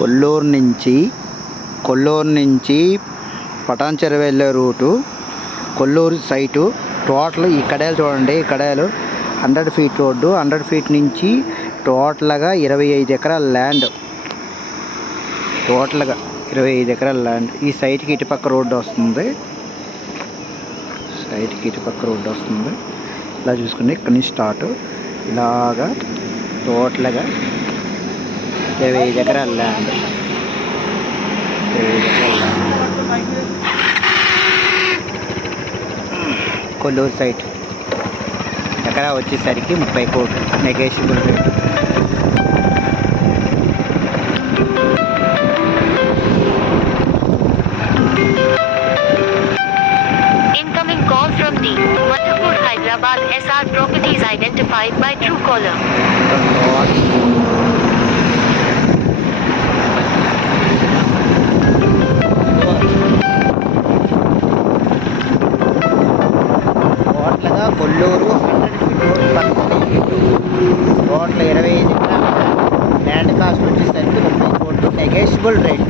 కొల్లూరు నుంచి పటాన్చెరు వెళ్ళే route, Kolluru site total. ఈ కడాయాలు చూడండి, ఈ కడాయాలు 100 ఫీట్ రోడ్డు. 100 ఫీట్ నుంచి టోటల్గా 25 ఎకరాల ల్యాండ్. టోటల్గా 25 ఎకరాల ల్యాండ్. ఈ సైట్కి ఇటుపక్క రోడ్డు వస్తుంది. ఇలా చూసుకుంటే ఇక్కడ నుంచి స్టార్ట్, ఇలాగా టోటల్గా 25 ఎకరాల ల్యాండ్. 25 ఎకరాల ల్యాండ్ కొల్లూరు సైట్. ఎకరా వచ్చేసరికి 30 కోట్లు, negotiable rate. Incoming call from the Madhapur, Hyderabad. SR properties identified by Truecaller. టోటల్గా కొల్లూరు 100 ఫీట్ రోడ్ పక్కన టోటల్ 25 ఎకరాల ల్యాండ్ కాస్ట్ వచ్చేసరికి 30 కోట్లు, నెగోషియబుల్ రేట్.